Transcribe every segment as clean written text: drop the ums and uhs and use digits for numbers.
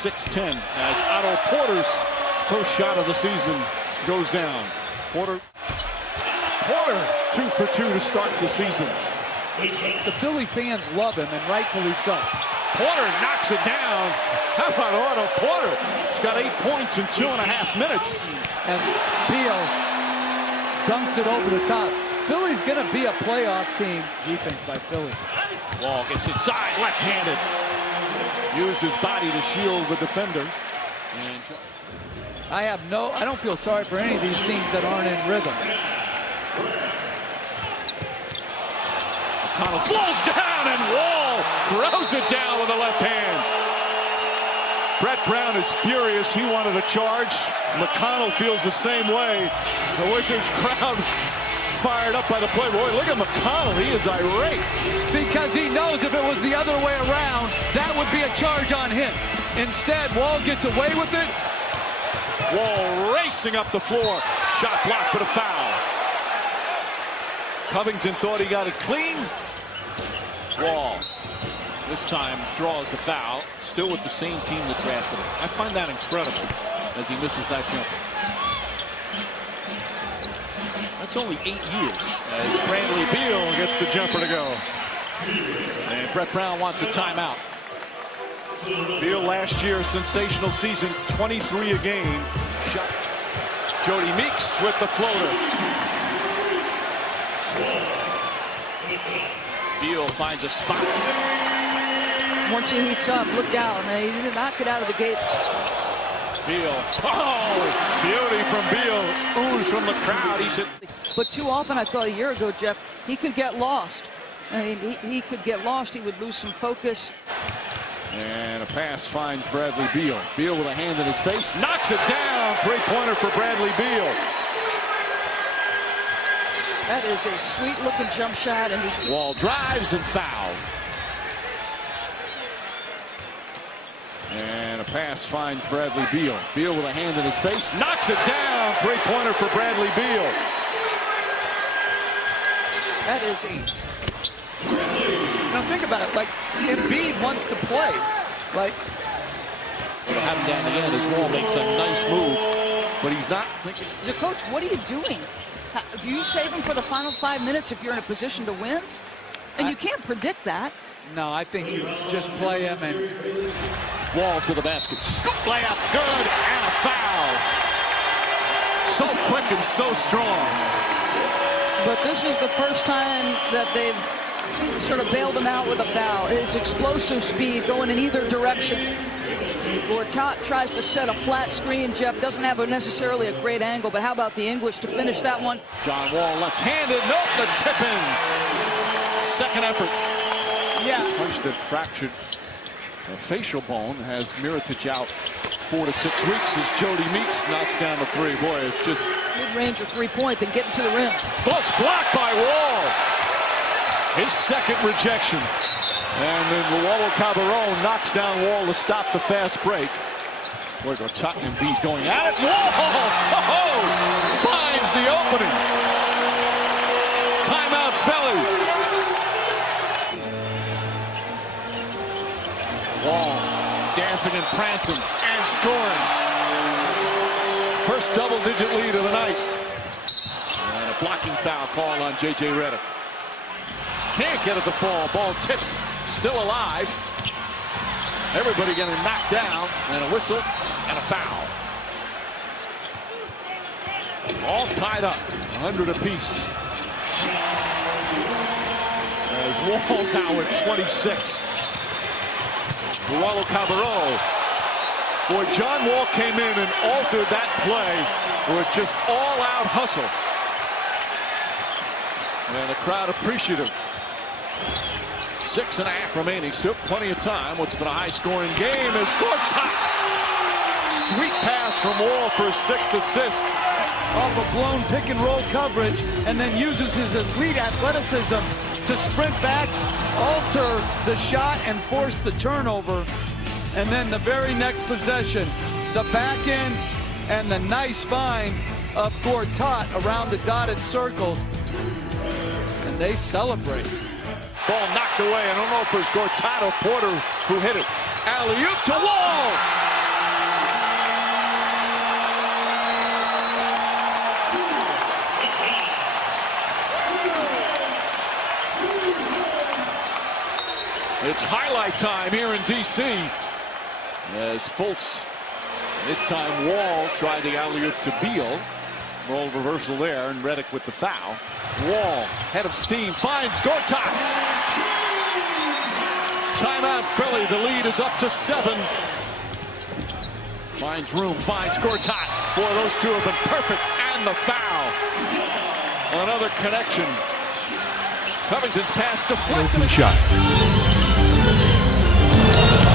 6-10 as Otto Porter's first shot of the season goes down. Porter 2 for 2 to start the season. The Philly fans love him, and rightfully so. Porter knocks it down. How about Otto Porter? He's got 8 points in 2.5 minutes. And Beal dunks it over the top. Philly's going to be a playoff team, defense by Philly. Wall gets inside, left-handed. Used his body to shield the defender. I don't feel sorry for any of these teams that aren't in rhythm. McConnell flows down, and Wall throws it down with the left hand. Brett Brown is furious. He wanted a charge. McConnell feels the same way. The Wizards crowd fired up by the play. Boy, look at McConnell. He is irate. Because he knows if it was the other way around, that would be a charge on him. Instead, Wall gets away with it. Wall racing up the floor. Shot blocked for the foul. Covington thought he got it clean. Wall this time draws the foul. Still with the same team that's after him. I find that incredible as he misses that jumper. That's only 8 years as Bradley Beal gets the jumper to go. And Brett Brown wants a timeout. Beal last year, sensational season, 23 a game. Jody Meeks with the floater. Beal finds a spot. Once he heats up, look out. Man, he did not get out of the gates. Beal. Oh, beauty from Beal. Ooze from the crowd. He said. But too often, I thought a year ago, Jeff, he could get lost. I mean, he could get lost. He would lose some focus. And a pass finds Bradley Beal. Beal with a hand in his face. Knocks it down. Three-pointer for Bradley Beal. That is a sweet-looking jump shot. And Wall drives and fouled. And a pass finds Bradley Beal. Beal with a hand in his face. Knocks it down. Three-pointer for Bradley Beal. that is Now think about it. Like, Embiid wants to play. Like, Out down again as Wall makes a nice move, but he's not. the coach, what are you doing? Do you save him for the final 5 minutes if you're in a position to win? And you can't predict that. no, I think you just play him and Wall to the basket. Scoop layup. Good. And a foul. So quick and so strong. But this is the first time that they've sort of bailed him out with a foul. His explosive speed going in either direction. Gortat tries to set a flat screen. Jeff doesn't have necessarily a great angle, but how about the English to finish that one? John Wall left-handed. Nope, the tip in. Second effort. yeah. Punched and fractured. A facial bone has Mirotic out 4 to 6 weeks as Jody Meeks knocks down the three. Boy, it's just Mid-range of 3-point and getting to the rim. Butts blocked by Wall. His second rejection. And then Luolo Cabarrón knocks down Wall to stop the fast break. Boy, Tottenham Embiid going at it. Wall finds the opening. Timeout, Philly. Wall dancing and prancing and scoring. First double-digit lead of the night. And a blocking foul call on J.J. Redick. Can't get it to fall. Ball tipped. Still alive. Everybody getting knocked down. And a whistle and a foul. All tied up. 100 apiece. As Wall now at 26. Luolo Cabarrón. Boy, John Wall came in and altered that play with just all-out hustle. And the crowd appreciative. 6.5 remaining. Still plenty of time. What's been a high-scoring game is Gortat. Sweet pass from Wall for his 6th assist. Off a blown pick-and-roll coverage, and then uses his elite athleticism to sprint back, alter the shot, and force the turnover. And then the very next possession, the back end and the nice find of Gortat around the dotted circles. And they celebrate. Ball knocked away. I don't know if it was Gortat or Porter who hit it. Alley-oop to Wall. It's highlight time here in D.C. as Fultz, this time Wall tried the alley-oop to Beal. Roll reversal there, and Redick with the foul. Wall, head of steam, finds Gortat. Timeout Philly, the lead is up to 7. Finds room, finds Gortat. Boy, those two have been perfect, and the foul. Another connection. Covington's pass deflected. Open shot.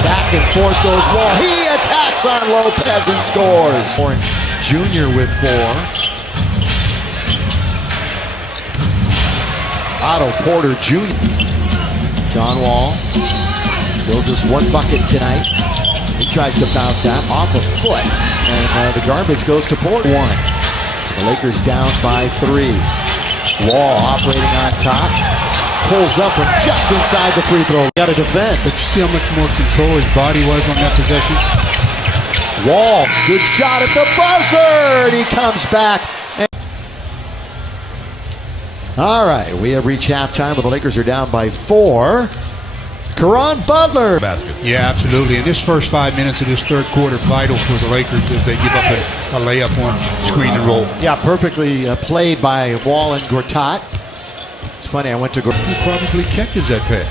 Back and forth goes Wall. He attacks on Lopez and scores. Orange Jr. with 4. Otto Porter Jr. John Wall. Still just 1 bucket tonight. He tries to bounce that off a foot. And the garbage goes to Porter. 1. The Lakers down by 3. Wall operating on top. Pulls up from just inside the free throw. Got to defend. But you see how much more control his body was on that possession? Wall, good shot at the buzzer. He comes back. All right, we have reached halftime, but the Lakers are down by 4. Caron Butler. Basket. Yeah, absolutely. And this first 5 minutes of this third quarter, vital for the Lakers as they give up a layup on screen and roll. Yeah, perfectly played by Wall and Gortat. It's funny, I went to Gortat. He probably catches that pass.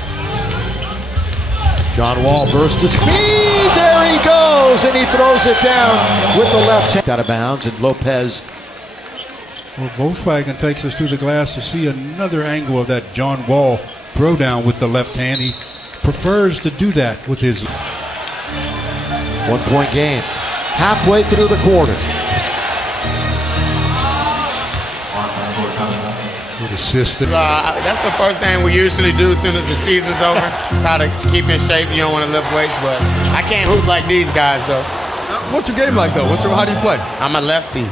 John Wall burst to speed. There he goes, and he throws it down with the left hand. Out of bounds, and Lopez. Well, Volkswagen takes us to the glass to see another angle of that John Wall throwdown with the left hand. He prefers to do that with his 1-point game. Halfway through the quarter. Good assist. That's the first thing we usually do as soon as the season's over. Try to keep in shape. You don't want to lift weights, but I can't hoop like these guys, though. What's your game like, though? How do you play? I'm a lefty.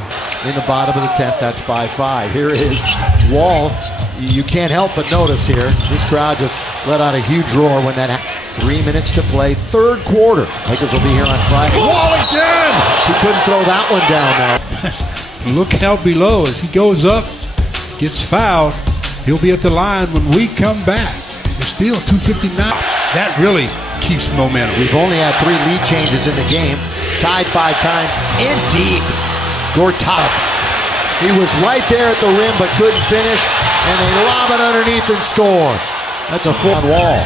In the bottom of the 10th, that's 5-5. Here is Wall. You can't help but notice here. This crowd just let out a huge roar when that happened. 3 minutes to play, third quarter. Lakers will be here on Friday. Wall again! He couldn't throw that one down now. Look how below as he goes up, gets fouled. He'll be at the line when we come back. There's still 2:59. That really keeps momentum. We've only had 3 lead changes in the game. Tied 5 times. In deep. Gortat. He was right there at the rim but couldn't finish. And they lob it underneath and score. That's a full Wall.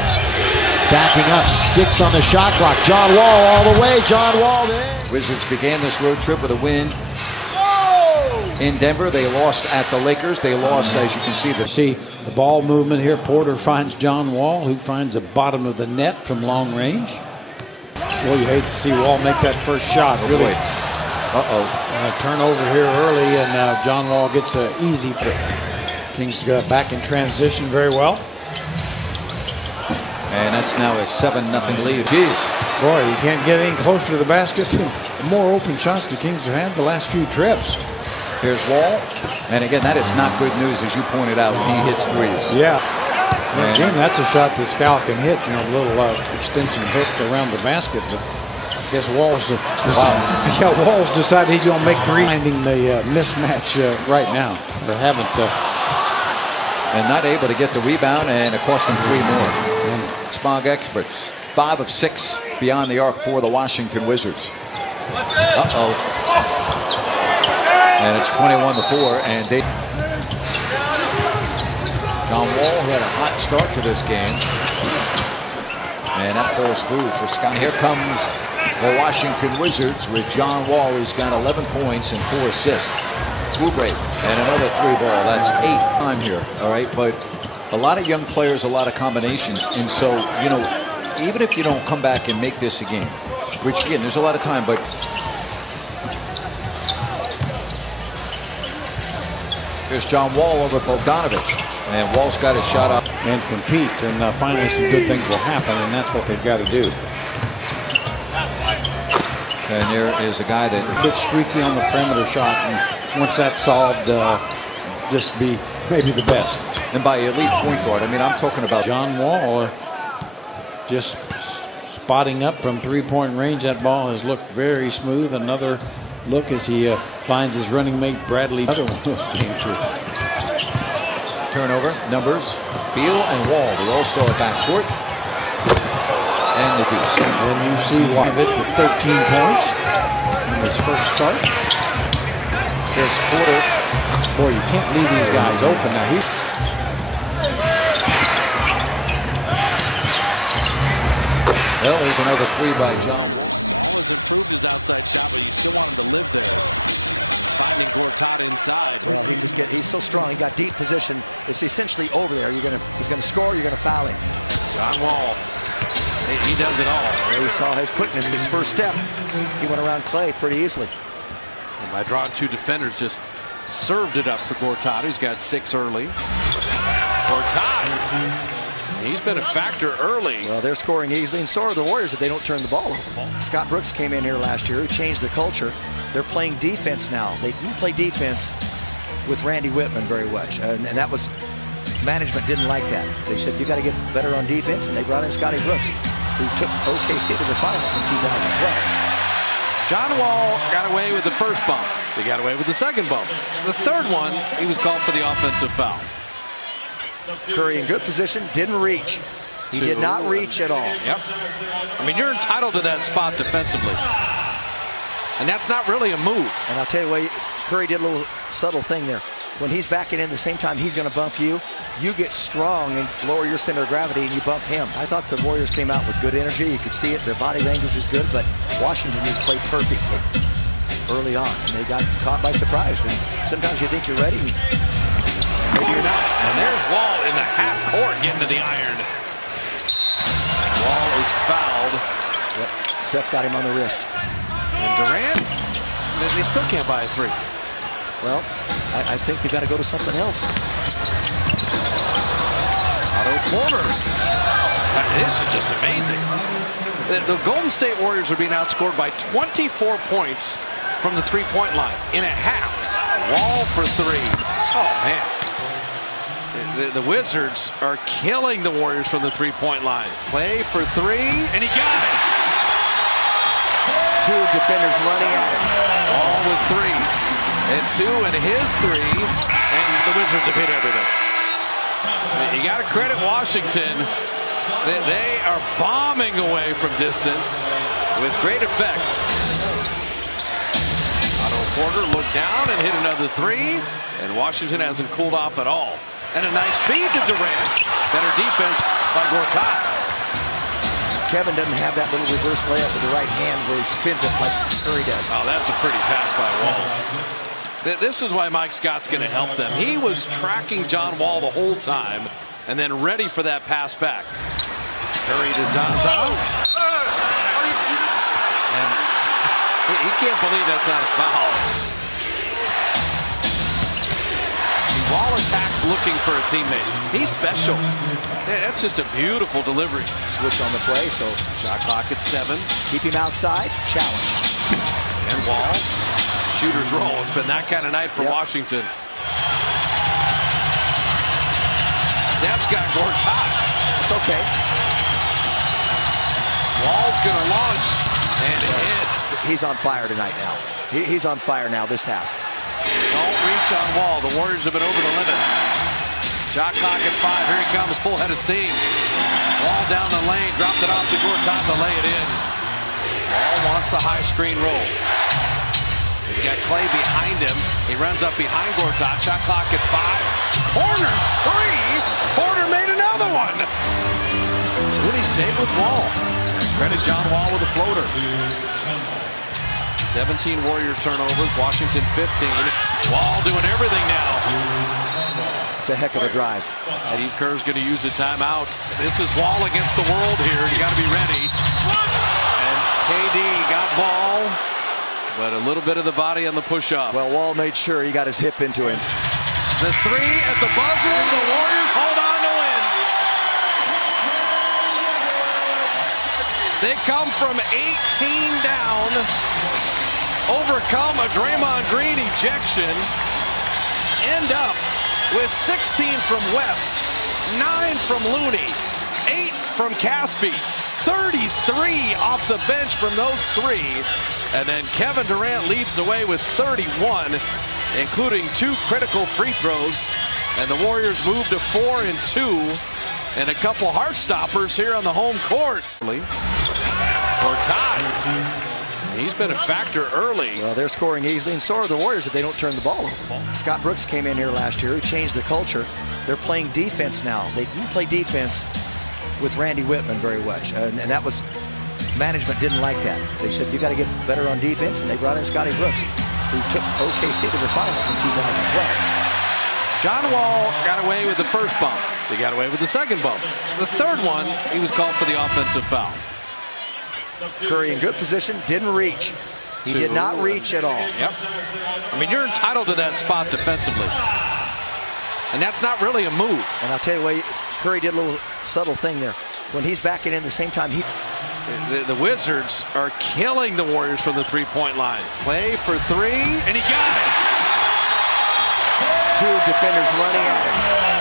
Backing up, 6 on the shot clock. John Wall all the way. John Wall there. Wizards began this road trip with a win in Denver. They lost at the Lakers. They lost, as you can see. See the ball movement here. Porter finds John Wall, who finds the bottom of the net from long range. Boy, you hate to see Wall make that first shot. Really. Turnover here early, and John Wall gets an easy pick. Kings got back in transition very well. And that's now a 7-0 lead. Jeez. Boy, you can't get any closer to the basket. The more open shots the Kings have had the last few trips. Here's Wall. And again, that is not good news, as you pointed out. He hits threes. Yeah. Again, that's a shot that Scal can hit. You know, a little extension hook around the basket. But I guess Wall's decided he's going to make 3. Finding the mismatch right now. They haven't. And not able to get the rebound, and it cost them 3 more. Spog experts. 5 of 6 beyond the arc for the Washington Wizards. And it's 21-4, and they. John Wall had a hot start to this game, and that falls through for Scott. Here comes the Washington Wizards with John Wall, who's got 11 points and 4 assists. Oubre, and another 3 ball. That's 8 time here. All right, but a lot of young players, a lot of combinations, and so you know, even if you don't come back and make this a game, which again, there's a lot of time, but. Here's John Wall over Bogdanovich. And Wall's got his shot up. And compete, and finally some good things will happen, and that's what they've got to do. And there is a guy that... A bit streaky on the perimeter shot, and once that's solved, just be maybe the best. And by elite point guard, I mean, I'm talking about... John Wall just spotting up from 3-point range. That ball has looked very smooth. Another look as he finds his running mate Bradley. Another one of those came through. Turnover, numbers, Beal and Wall, the all-star backcourt. and the deuce. And you see Wojcicki with 13 points in his first start. Chris Porter, boy, you can't leave these guys open. Now Well, there's another three by John. Ball has improved his outside shot, but you still want him to live there. Finding Gortat inside. Well, he's so strong. He got deep position. It's essentially over there. He's gonna score. You're gonna foul him. John Wall, he does it all. Well, you saw his quickness. His first step, he went around Clay pretty easily. And by drawing two defenders, just served it up for Gortat, who's got 6 early. Gortat. He's been a factor early. Well, they're scoring easily, and so are the Warriors if they don't turn the ball over. Scott Brooks came in here last year, changed the culture. They're playing defense now. They didn't play defense with Randy Whitman very much, and that was, management didn't like that. They said, you got to get better on defense, and they brought in Scotty Brooks, who took OKC to the finals in 2012. John Wall got away with the first bump. They got away with the second bump. The third one, he was called for the offensive foul. Curry in good position, didn't reach. He did not reach at all. Yep. I mean, you're entitled to that spot defensively. And that's not really a move. And I'll tell you what, Curry did a little subtle thing there. When he's backing in the same time he's going to bump you, you get strong and lower your center of gravity and you bump him. I thought the Warriors came out with good energy. You could see it. Their body language was good, but Washington just played perfectly early on. And they got caught by surprise. And sometimes you think you're ready, maybe you're not. And there's Wall in the half court getting to the iron. Wall is fouled. Yep. Steph got him on the wrist. And Durant, they still can't buy a 3. Well, I think they've got to go to something else. Otto Porter. This is just amazing. The Golden State Warriors are being outscored by 24 points from the three-point line in a half. Wall for 3. Oh, man. The Wizards are killing the Warriors from the three-point line. Play for 3, and he got it. 2 defenders running at him. Wall with 3. And 2 and his 3, and the Wizards have hit everything. You got to credit Washington. They are bombing away from distance with great effect. Otto Porter looked down and hit another 3, and Washington hasn't cooled off at all. And a nice feed to Durant. Better defense by Gortat. Kevin doesn't have that little reverse layup with the right hand where he spins it like Curry does. Oh, that's a pretty pass by Wall. This is why Mike Scott's going to help them. He was tracking John Wall the whole time and then ready for that pass back. Curry to Zaza. And he can't believe that's not a foul. Wall attacks looking for a teammate. He's special. Yeah, that's just a beautiful delivery. Switch on the play, so shot clock at 7. Keep him outside. Challenge. And Wall. Shooter's roll. It's been that kind of night for Washington. Steph's got Gortat. It's okay. Wall's going to launch. And it hits. He's on fire tonight now. He's on fire now this half. Don't reach on Wall. The Warriors have been over the limit. Shot clock at 5. Here he comes, full head of steam. Wall down the lane, dropped it off to Gortat to lay it in. Wall wants the high screen roll. He's got Clay behind him. He runs up behind Gortat. Shot clock at 5. Corner 3. Porter made another one. Looney stayed with Wall. Credit John Wall with a floater. 17 Warrior turnovers. Washington 15. Wall doing everything now. It's a heck of a drive. Steve Kerr's going to use a timeout. This is Wall against the world here. You got to be ready. And KD got ball, but a little bit of the body on the push-off. Well, Wall made sure he got his hip into him. The 3 at the buzzer. The Warriors hold on to win. They come from 18 down, overcome a Draymond Green ejection, end up with 16 from West, 9 from Looney, 8 from Caspi, 33 off the bench from those 3. And then Kevin Durant leads the way with 31, including 2 critical free throws. And the Warriors move to 4-2 and a couple heart stoppers here on the home court. Or tied. He's been a factor early. Well, they're scoring easily, and so are the Warriors if they don't turn the ball over. Scott Brooks came in here last year. He changed the culture. They're playing defense now. They didn't play defense with Randy Whitman very much, and that was, management didn't like that. They said, you got to get better on defense, and they brought in Scotty Brooks, who took OKC to the finals in 2012. John Wall got away with the first bump. He got away with the second bump. The third one, he was called for the offensive foul. Curry in good position, didn't reach. He did not reach at all. Yep. I mean, you're entitled to that spot defensively. And that's not really a move. And I'll tell you what, Curry did a little subtle thing there. When he's backing in the same time, the Wizards are killing the Warriors from the three-point line. Play for three, and he got it. Two defenders running at him.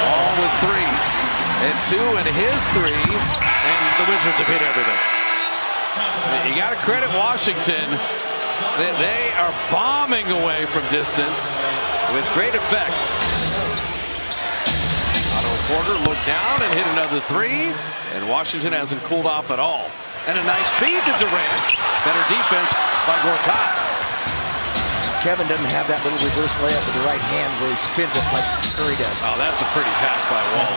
All with three. And two and his three, and the Wizards have hit everything. You got to credit Washington. They are bombing away from distance with great effect. Otto Porter looked down and hit another three, and Washington hasn't cooled off at all. And a nice feed to Durant. Better defense by Gortat. Kevin doesn't have that little reverse layup with the right hand where he spins it like Curry does. Oh, that's a pretty pass by Wall.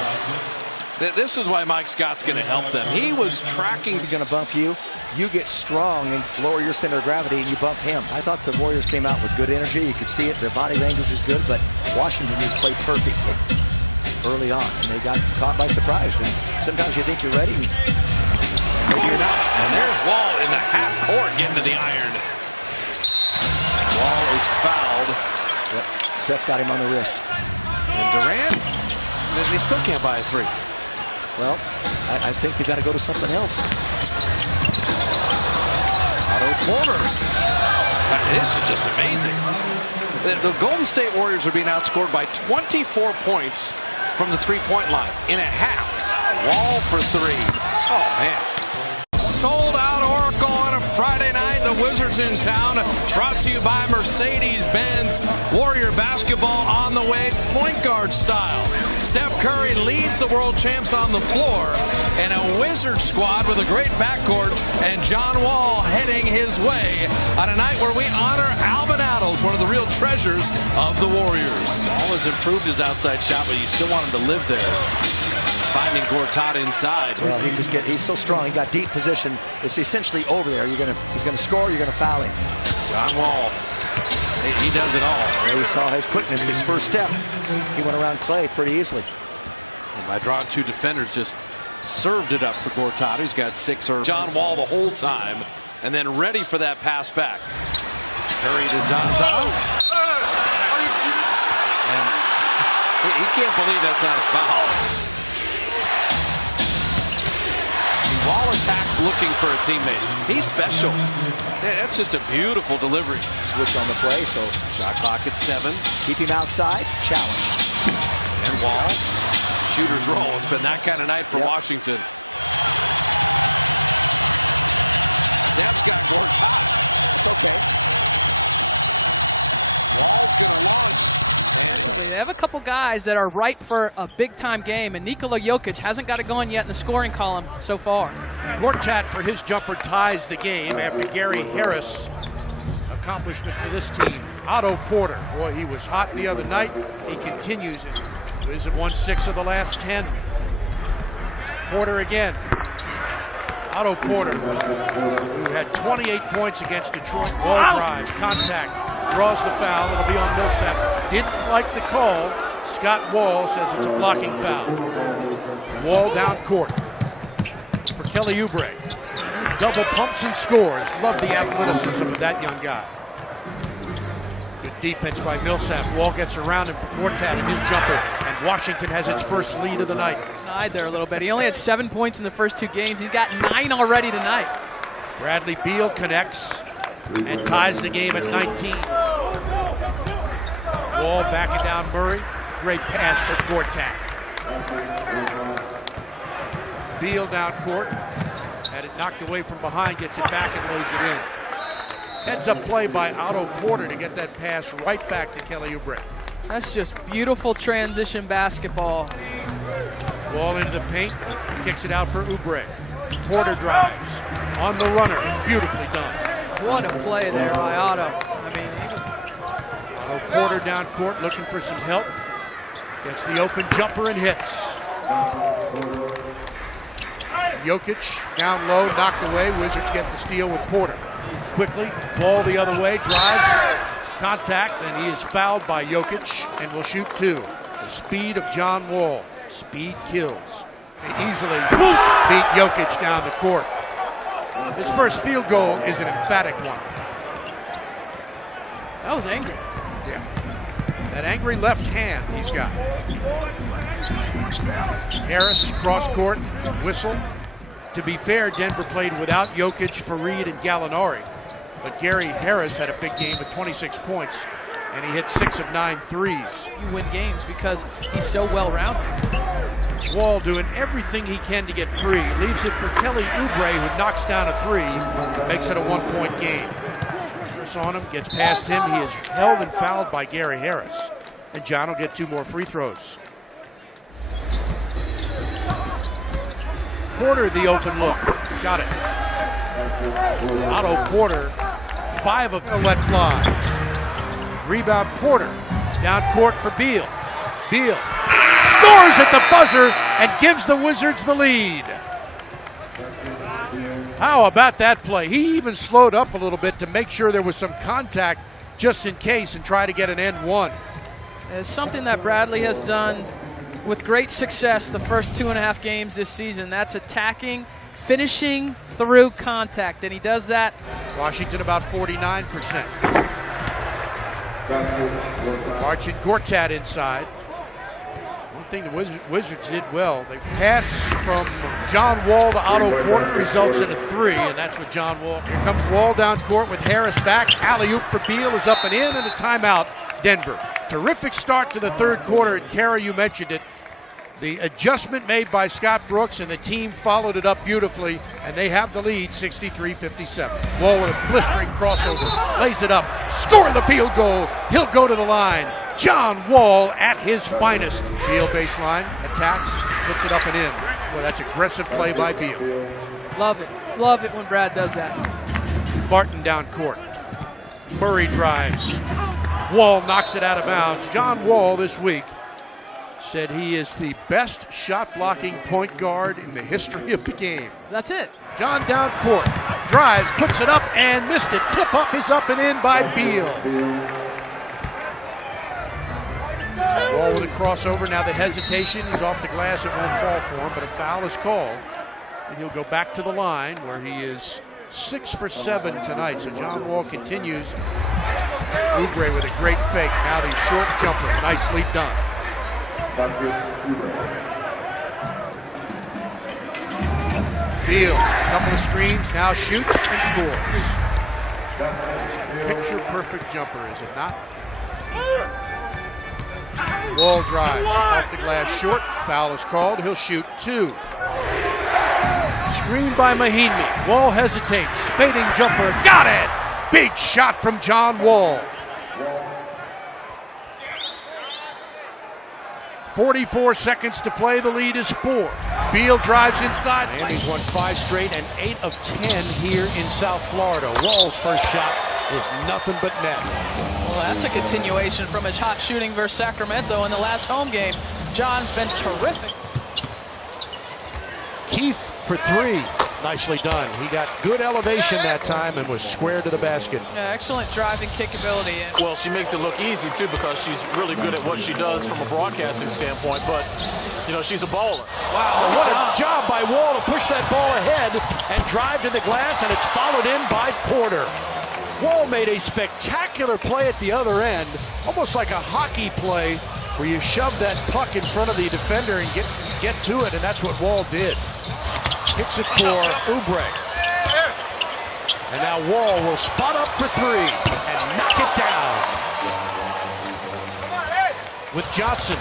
This is why Mike Scott's going to help them. He was tracking. He's going to bump you. You get strong and lower your center of gravity, and you bump him. I thought the Warriors came out with good energy. You could see it. Their body language is good, but Washington just played perfectly early on, and they got caught by surprise. And sometimes you think you're ready, maybe you're not. And there's Wall in the half court getting to the iron. Wall is fouled. Yep. Steph got him on the wrist. And Durant, they still can't buy a three. Well, I think they've got to go to something else. Otto Porter. This is just amazing. The Golden State Warriors are being outscored by 24 points from the three-point line in a half. Wall for three. Oh, man. Sold out Oracle on a Friday night. The Wizards in town. Brought to you by Mercedes-Benz. Warrior basketball on the way, point guard style. Steph Curry leads the world champs on the floor. And a Wizard squad with a great backcourt. And John Wall heading his way on a night where we honor Alvin Adels, one of the real treasures of the Warriors. Wall has improved his outside shot, but you still want him to live there. Finding Gortat inside. Well, he's so strong. He got deep position. It's essentially over there. He's gonna score. You're gonna foul him. John Wall. He does it all. There you saw his quickness. His first step. He went around Clay pretty easily. And by drawing two defenders, just served it up for Gortat. He's got six. John Wall the whole time, and then ready for that pass back. Curry to Zaza. And he can't believe that's not a foul. Wall attacks looking for a teammate. He's special. Yeah, that's just a beautiful delivery. Switch on the play, so shot clock at 7. Keep him outside. Challenge. And Wall. Shooter's roll. It's been that kind of night for Washington. Steph's got Gortat. It's okay. Wall's going to launch. And they have a couple guys that are ripe for a big-time game, and Nikola Jokic hasn't got it going yet in the scoring column so far. Gortat for his jumper ties the game after Gary Harris. Accomplishment for this team. Otto Porter, boy, he was hot the other night. He continues it. He's at 1-6 of the last 10. Porter again. Otto Porter, who had 28 points against Detroit. Wall drives, contact, draws the foul. It'll be on Millsap. Didn't like the call. Scott Wall says it's a blocking foul. Wall down court for Kelly Oubre. Double pumps and scores. Love the athleticism of that young guy. Good defense by Millsap. Wall gets around him for Gortat in his jumper, and Washington has its first lead of the night. Snide there a little bit. He only had 7 points in the first 2 games. He's got 9 already tonight. Bradley Beal connects and ties the game at 19. Wall backing down Murray. Great pass for Gortat. Beal down court. Had it knocked away from behind, gets it back and lays it in. Heads up play by Otto Porter to get that pass right back to Kelly Oubre. That's just beautiful transition basketball. Wall into the paint, kicks it out for Oubre. Porter drives on the runner, beautifully done. What a play there by Otto. I mean, Otto Porter down court looking for some help. Gets the open jumper and hits. Jokic down low, knocked away. Wizards get the steal with Porter. Quickly, ball the other way, drives, contact, and he is fouled by Jokic and will shoot two. The speed of John Wall. Speed kills. They easily beat Jokic down the court. His first field goal is an emphatic one. That was angry. Yeah. That angry left hand he's got. Harris, cross court, whistle. To be fair, Denver played without Jokic, Fareed, and Gallinari. But Gary Harris had a big game with 26 points, and he hit 6 of 9 threes. You win games because he's so well-rounded. Wall doing everything he can to get free. Leaves it for Kelly Oubre, who knocks down a three, makes it a 1-point game. Harris on him, gets past him. He is held and fouled by Gary Harris. And John will get 2 more free throws. Porter, the open look. Got it. Otto Porter, 5 of them let fly. Rebound Porter. Down court for Beal. Beal scores at the buzzer and gives the Wizards the lead. How about that play? He even slowed up a little bit to make sure there was some contact just in case and try to get an end one. It's something that Bradley has done with great success the first 2.5 games this season. That's attacking, finishing through contact, and he does that. Washington about 49%. Marcin Gortat inside. One thing the Wizards did well, they pass from John Wall to Otto Porter, results in a 3, and that's what John Wall. Here comes Wall down court with Harris back. Alley-oop for Beal is up and in, and a timeout, Denver. Terrific start to the third quarter, and Kara, you mentioned it. The adjustment made by Scott Brooks, and the team followed it up beautifully, and they have the lead 63-57. Wall with a blistering crossover, lays it up, scoring the field goal. He'll go to the line. John Wall at his finest. Beal baseline, attacks, puts it up and in. Well, that's aggressive play by Beal. Love it. Love it when Brad does that. Barton down court. Murray drives. Wall knocks it out of bounds. John Wall this week said he is the best shot-blocking point guard in the history of the game. That's it. John down court, drives, puts it up, and missed it. Tip up is up and in by Beal. Wall with a crossover, now the hesitation. He's off the glass, it won't fall for him, but a foul is called. And he'll go back to the line where he is 6 for 7 tonight. So John Wall continues. Oubre with a great fake. Now the short jumper, nicely done. Beal, couple of screens, now shoots and scores. Picture perfect jumper, is it not? Wall drives off the glass short. Foul is called. He'll shoot 2. Screen by Mahinmi. Wall hesitates. Fading jumper. Got it! Big shot from John Wall. 44 seconds to play. The lead is 4. Beal drives inside. Miami's won 5 straight and 8 of 10 here in South Florida. Wall's first shot is nothing but net. Well, that's a continuation from his hot shooting versus Sacramento in the last home game. John's been terrific. Keefe for 3. Nicely done. He got good elevation that time and was square to the basket. Yeah, excellent driving kickability. Well, she makes it look easy, too, because she's really good at what she does from a broadcasting standpoint. But, you know, she's a baller. Wow, what a job by Wall to push that ball ahead and drive to the glass, and it's followed in by Porter. Wall made a spectacular play at the other end, almost like a hockey play where you shove that puck in front of the defender and get to it, and that's what Wall did. Kicks it for Oubre. And now Wall will spot up for 3 and knock it down with Johnson.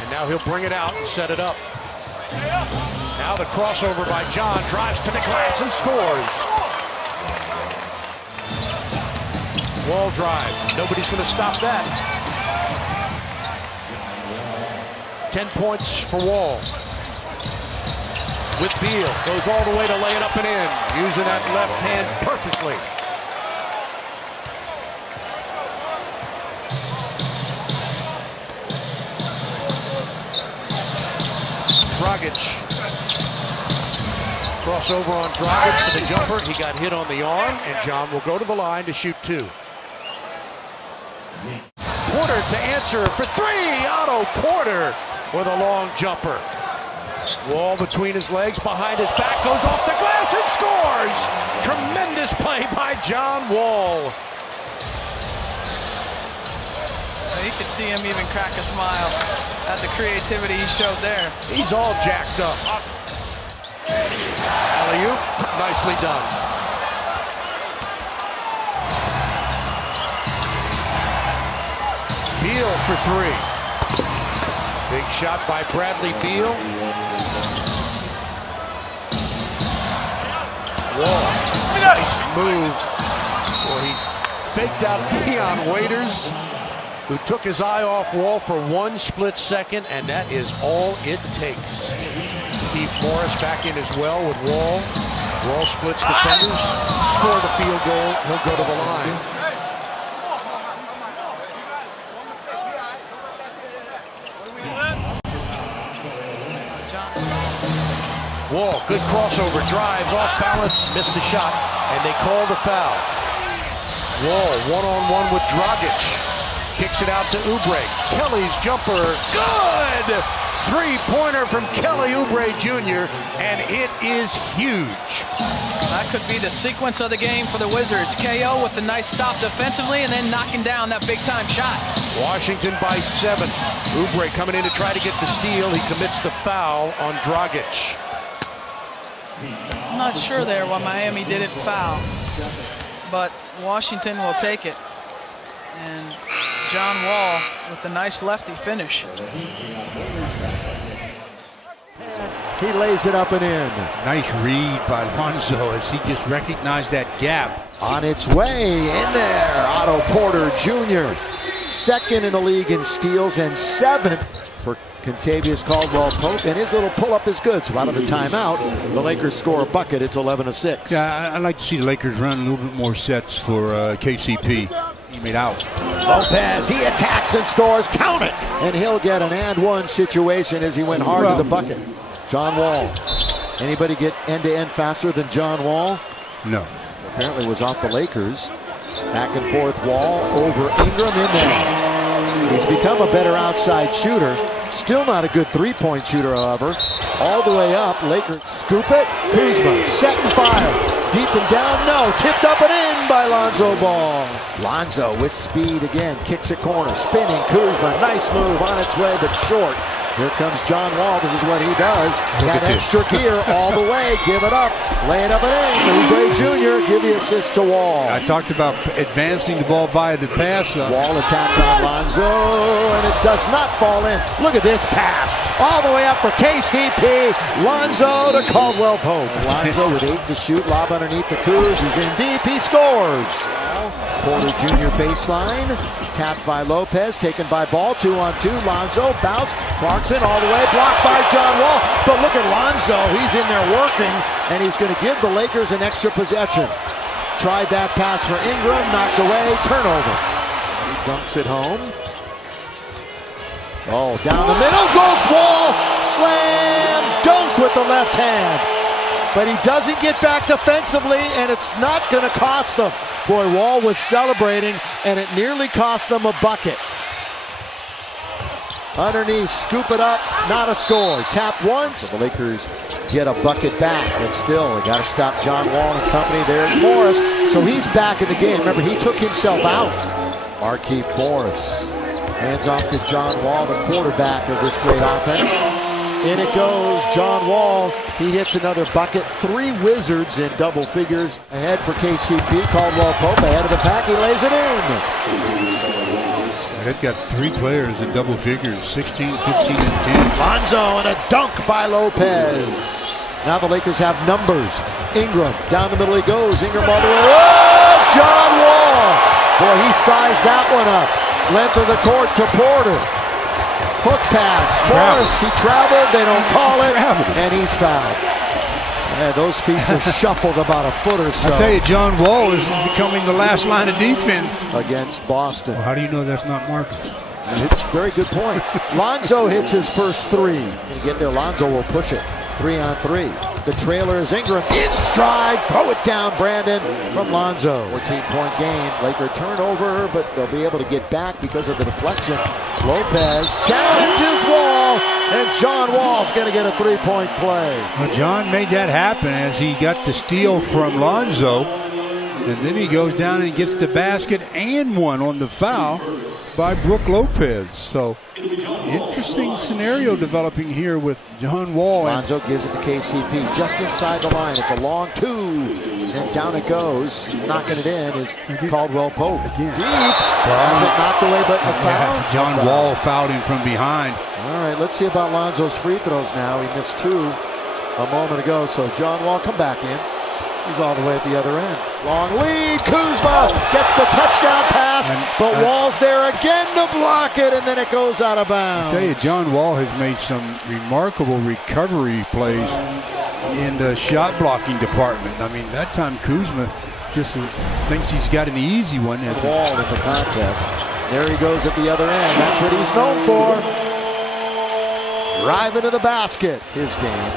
And now he'll bring it out and set it up. Now the crossover by John, drives to the glass and scores. Wall drives. Nobody's going to stop that. 10 points for Wall. with Beal. Goes all the way to lay it up and in. Using that left hand perfectly. Dragic. Crossover on Dragic for the jumper. He got hit on the arm, and John will go to the line to shoot 2. Porter to answer for 3. Otto Porter with a long jumper. Wall between his legs, behind his back, goes off the glass and scores! Tremendous play by John Wall. You could see him even crack a smile at the creativity he showed there. He's all jacked up. Alley-oop, nicely done. Beal for 3. Big shot by Bradley Beal. Wall, nice move. Well, he faked out Deion Waiters, who took his eye off Wall for 1 split second, and that is all it takes. Steve Morris back in as well with Wall. Wall splits defenders, score the field goal, he'll go to the line. Wall, good crossover, drives off balance, missed the shot, and they call the foul. Wall, one-on-one with Dragic. Kicks it out to Oubre. Kelly's jumper, good! 3-pointer from Kelly Oubre Jr., and it is huge. That could be the sequence of the game for the Wizards. KO with the nice stop defensively and then knocking down that big-time shot. Washington by 7. Oubre coming in to try to get the steal. He commits the foul on Dragic. I'm not sure there why Miami didn't foul, but Washington will take it. And John Wall with the nice lefty finish. He lays it up and in. Nice read by Lonzo as he just recognized that gap. On its way in there, Otto Porter Jr. 2nd in the league in steals and 7th for Kentavious Caldwell-Pope, and his little pull-up is good. So out of the timeout, the Lakers score a bucket. It's 11-6. Yeah, I'd like to see the Lakers run a little bit more sets for KCP. He made out. Lopez, he attacks and scores. Count it! And he'll get an and-one situation as he went hard to the bucket. John Wall. Anybody get end-to-end faster than John Wall? No. Apparently was off the Lakers. Back and forth, Wall over Ingram in there. He's become a better outside shooter. Still not a good three-point shooter, however. All the way up, Lakers scoop it. Kuzma, set and fire. Deep and down, no. Tipped up and in by Lonzo Ball. Lonzo with speed again, kicks a corner, spinning. Kuzma, nice move on its way, but short. Here comes John Wall. This is what he does. That extra gear all the way. Give it up. Lay it up and in. Oubre Jr. give the assist to Wall. I talked about advancing the ball via the pass. Wall attacks on Lonzo, and it does not fall in. Look at this pass. All the way up for KCP. Lonzo to Caldwell-Pope. Lonzo with 8 to shoot. Lob underneath the Kuz. He's in deep. He scores. Porter Jr. baseline. Tapped by Lopez. Taken by Ball. 2-on-2. Lonzo bounce. Clarkson all the way. Blocked by John Wall. But look at Lonzo. He's in there working. And he's going to give the Lakers an extra possession. Tried that pass for Ingram. Knocked away. Turnover. He dunks it home. Oh, down the middle. Goes Wall. Slam. Dunk with the left hand. But he doesn't get back defensively, and it's not going to cost them. Boy, Wall was celebrating, and it nearly cost them a bucket. Underneath, scoop it up, not a score. Tap once. So the Lakers get a bucket back, and still, they got to stop John Wall and company. There's Morris, so he's back in the game. Remember, he took himself out. Markieff Morris hands off to John Wall, the quarterback of this great offense. In it goes, John Wall. He hits another bucket. 3 Wizards in double figures ahead for KCP. Caldwell-Pope ahead of the pack. He lays it in. They've got 3 players in double figures, 16, 15, and 10. Lonzo and a dunk by Lopez. Now the Lakers have numbers. Ingram, down the middle he goes. Ingram all the way. Oh, John Wall. Boy, he sized that one up. Length of the court to Porter. Hook pass. Morris, he traveled. They don't call it. And he's fouled. Yeah, those feet were shuffled about a foot or so. I tell you, John Wall is becoming the last line of defense against Boston. Well, how do you know that's not Marcus? It's a very good point. Lonzo hits his first three. Gonna get there. Lonzo will push it. 3-on-3. The trailer is Ingram. In stride. Throw it down, Brandon, from Lonzo. 14-point game. Laker turnover, but they'll be able to get back because of the deflection. Lopez challenges Wall, and John Wall's going to get a three-point play. Well, John made that happen as he got the steal from Lonzo. And then he goes down and gets the basket and one on the foul by Brook Lopez. So, interesting scenario developing here with John Wall. Lonzo gives it to KCP just inside the line. It's a long two, and down it goes. Knocking it in is Caldwell Pope. Deep. Has it knocked away, but the foul. Yeah, John Wall fouled him from behind. All right, let's see about Lonzo's free throws now. He missed two a moment ago, so John Wall come back in. He's all the way at the other end. Long lead. Kuzma gets the touchdown pass, but Wall's there again to block it, and then it goes out of bounds. I tell you, John Wall has made some remarkable recovery plays in the shot blocking department. I mean, that time Kuzma just thinks he's got an easy one. As Wall with the contest. There he goes at the other end. That's what he's known for. Driving to the basket. His game.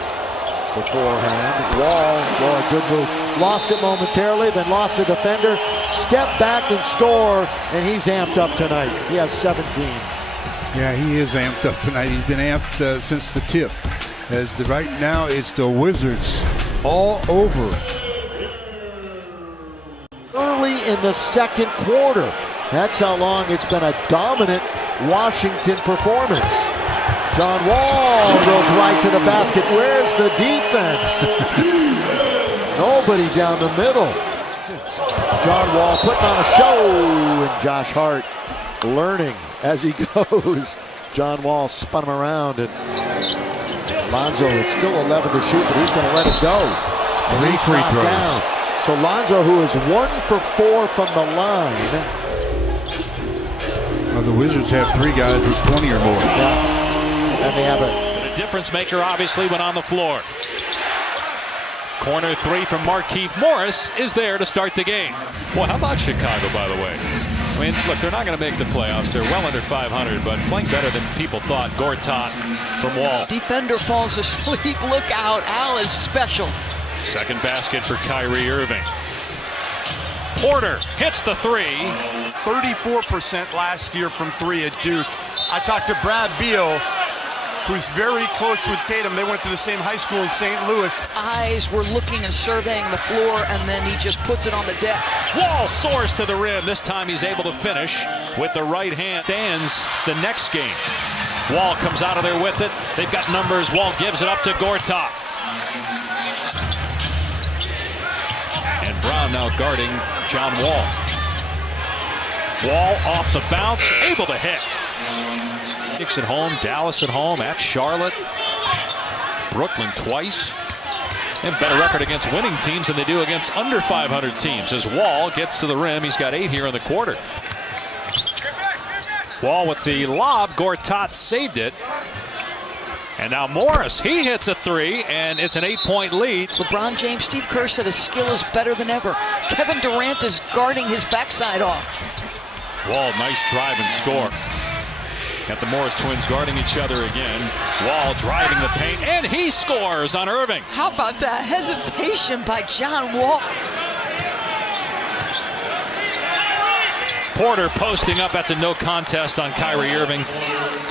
Beforehand, Wall, boy, good move. Lost it momentarily, then lost the defender. Step back and score, and he's amped up tonight. He has 17. Yeah, he is amped up tonight. He's been amped since the tip. As right now, it's the Wizards all over. Early in the second quarter. That's how long it's been a dominant Washington performance. John Wall goes right to the basket. Where's the defense? Nobody down the middle. John Wall putting on a show, and Josh Hart learning as he goes. John Wall spun him around, and Lonzo is still 11 to shoot, but he's going to let it go. Three free throws. So Lonzo, who is 1 for 4 from the line. Well, the Wizards have 3 guys with 20 or more. And they have The difference maker obviously went on the floor. Corner 3 from Markieff Morris is there to start the game. Well, how about Chicago, by the way? I mean, look, they're not going to make the playoffs. They're well under 500, but playing better than people thought. Gortat from Wall. Defender falls asleep. Look out. Al is special. Second basket for Kyrie Irving. Porter hits the 3. 34% last year from 3 at Duke. I talked to Brad Beal, who's very close with Tatum. They went to the same high school in St. Louis. Eyes were looking and surveying the floor, and then he just puts it on the deck. Wall soars to the rim. This time he's able to finish with the right hand. Stands the next game. Wall comes out of there with it. They've got numbers. Wall gives it up to Gortat. And Brown now guarding John Wall. Wall off the bounce, able to hit. Knicks at home, Dallas at home, at Charlotte, Brooklyn twice. And better record against winning teams than they do against under 500 teams. As Wall gets to the rim, he's got 8 here in the quarter. Wall with the lob, Gortat saved it. And now Morris, he hits a 3, and it's an 8-point lead. LeBron James, Steve Kerr said his skill is better than ever. Kevin Durant is guarding his backside off. Wall, nice drive and score. Got the Morris twins guarding each other again. Wall driving the paint, and he scores on Irving. How about that hesitation by John Wall? Porter posting up. That's a no contest on Kyrie Irving.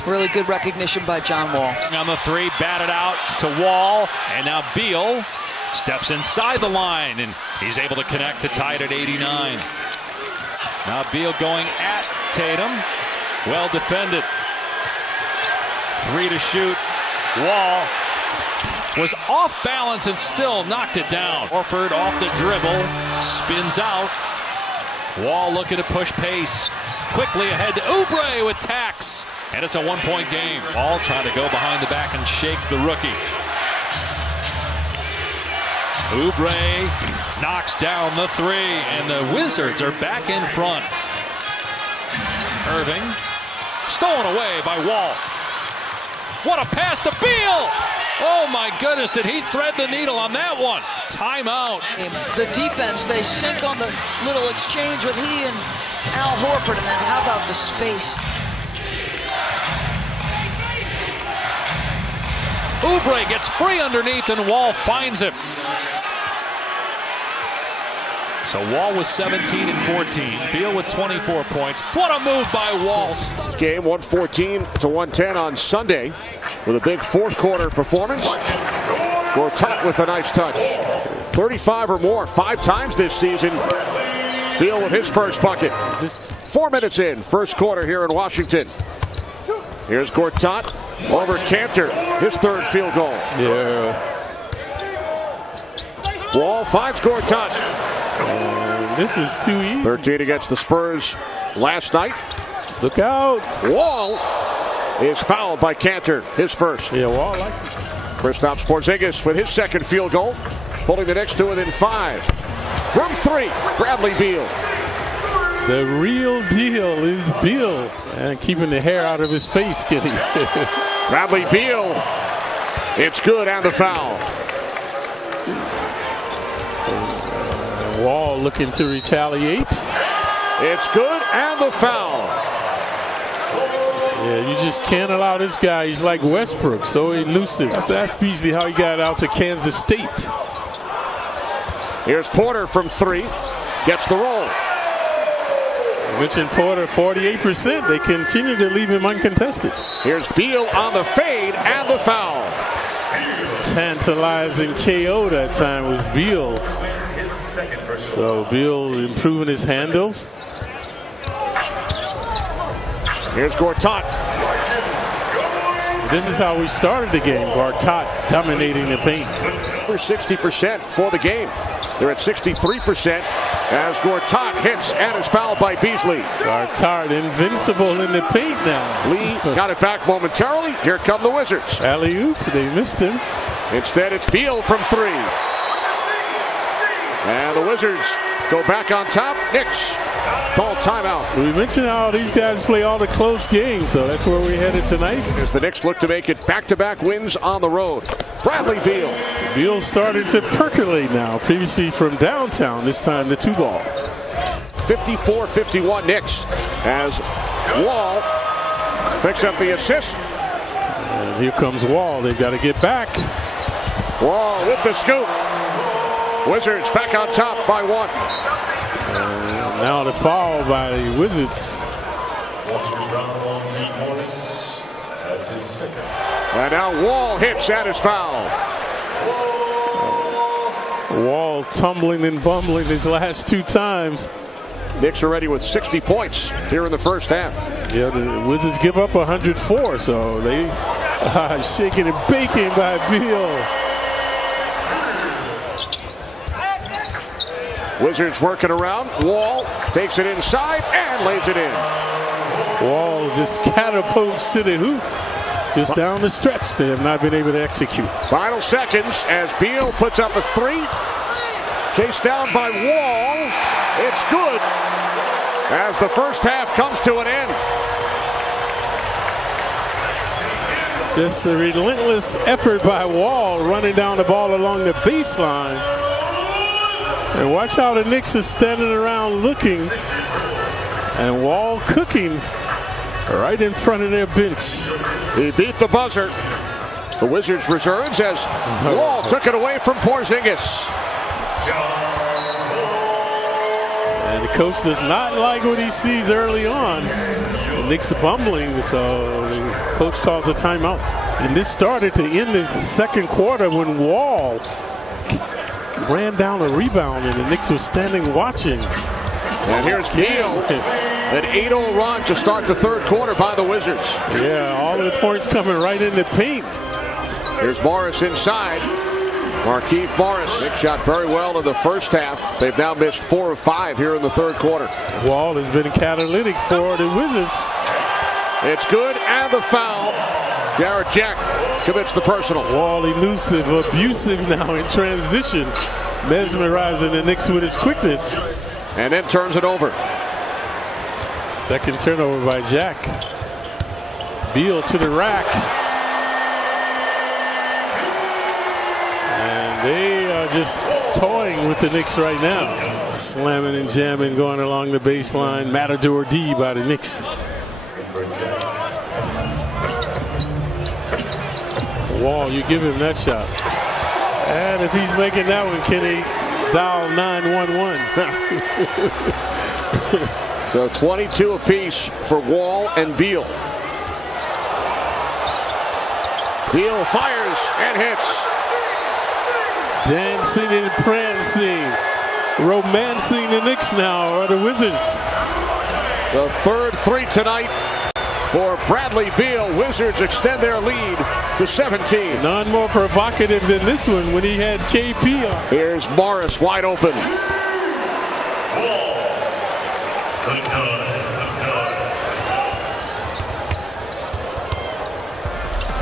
Really good recognition by John Wall. On the 3, batted out to Wall, and now Beal steps inside the line, and he's able to connect to tie it at 89. Now Beal going at Tatum. Well defended. 3 to shoot. Wall was off balance and still knocked it down. Horford off the dribble, spins out. Wall looking to push pace. Quickly ahead to Oubre with tacks. And it's a 1-point game. Wall trying to go behind the back and shake the rookie. Oubre knocks down the 3, and the Wizards are back in front. Irving stolen away by Wall. What a pass to Beal! Oh my goodness, did he thread the needle on that one? Timeout. The defense, they sink on the little exchange with he and Al Horford, and then how about the space? Oubre gets free underneath and Wall finds him. So Wall with 17 and 14. Beal with 24 points. What a move by Wall. This game 114-110 on Sunday with a big fourth quarter performance. Gortat with a nice touch. 35 or more 5 times this season. Beal with his first bucket. Just 4 minutes in, first quarter here in Washington. Here's Gortat over Cantor, his third field goal. Yeah. Wall finds Gortat. This is too easy. 13 against the Spurs last night. Look out. Wall is fouled by Cantor, his first. Yeah, Wall likes it. Kristaps Porzingis with his second field goal, pulling the Knicks to within 5. From 3, Bradley Beal. The real deal is Beal. And keeping the hair out of his face, Kitty. Bradley Beal. It's good, and the foul. Wall looking to retaliate. It's good, and the foul. Yeah, you just can't allow this guy. He's like Westbrook, so elusive. That's usually how he got out to Kansas State. Here's Porter from 3. Gets the roll. I mentioned Porter, 48%. They continue to leave him uncontested. Here's Beal on the fade, and the foul. Tantalizing KO that time was Beal. So Beal improving his handles. Here's Gortat. This is how we started the game. Gortat dominating the paint. They're 60% for the game. They're at 63% as Gortat hits and is fouled by Beasley. Gortat invincible in the paint now. Lee got it back momentarily. Here come the Wizards. Alley-oop, they missed him. Instead, it's Beal from 3. And the Wizards go back on top. Knicks call timeout. We mentioned how these guys play all the close games, so that's where we're headed tonight. As the Knicks look to make it back-to-back wins on the road. Bradley Beal. Beal started to percolate now. Previously from downtown, this time the 2-ball. 54-51 Knicks as Wall picks up the assist. And here comes Wall. They've got to get back. Wall with the scoop. Wizards back on top by 1. And now the foul by the Wizards. And now Wall hits and is fouled. Wall tumbling and bumbling his last 2 times. Knicks are ready with 60 points here in the first half. Yeah, the Wizards give up 104, so they shaking and baking by Beal. Wizards working around. Wall takes it inside and lays it in. Wall just catapults to the hoop. Just down the stretch, they have not been able to execute. Final seconds as Beal puts up a 3. Chased down by Wall. It's good as the first half comes to an end. Just a relentless effort by Wall running down the ball along the baseline. And watch how the Knicks are standing around looking. And Wall cooking right in front of their bench. He beat the buzzer. The Wizards reserves as Wall took it away from Porzingis. And the coach does not like what he sees early on. The Knicks are bumbling, so the coach calls a timeout. And this started to end the second quarter when Wall ran down a rebound and the Knicks were standing watching. And here's Beal. An 8-0 run to start the third quarter by the Wizards. Yeah, all of the points coming right in the paint. Here's Morris inside. Markieff Morris. Nick shot very well in the first half. They've now missed 4 of 5 here in the third quarter. Wall has been catalytic for the Wizards. It's good, and the foul. Jarrett Jack commits the personal. Wall elusive, abusive now in transition. Mesmerizing the Knicks with his quickness. And then turns it over. Second turnover by Jack. Beal to the rack. They are just toying with the Knicks right now. Slamming and jamming going along the baseline. Matador D by the Knicks. Wall, you give him that shot. And if he's making that one, can he dial 911? So 22 apiece for Wall and Beal. Beal fires and hits. Dancing and prancing, romancing the Knicks now, or the Wizards. The third three tonight for Bradley Beal. Wizards extend their lead to 17. None more provocative than this one when he had KP on. Here's Morris wide open.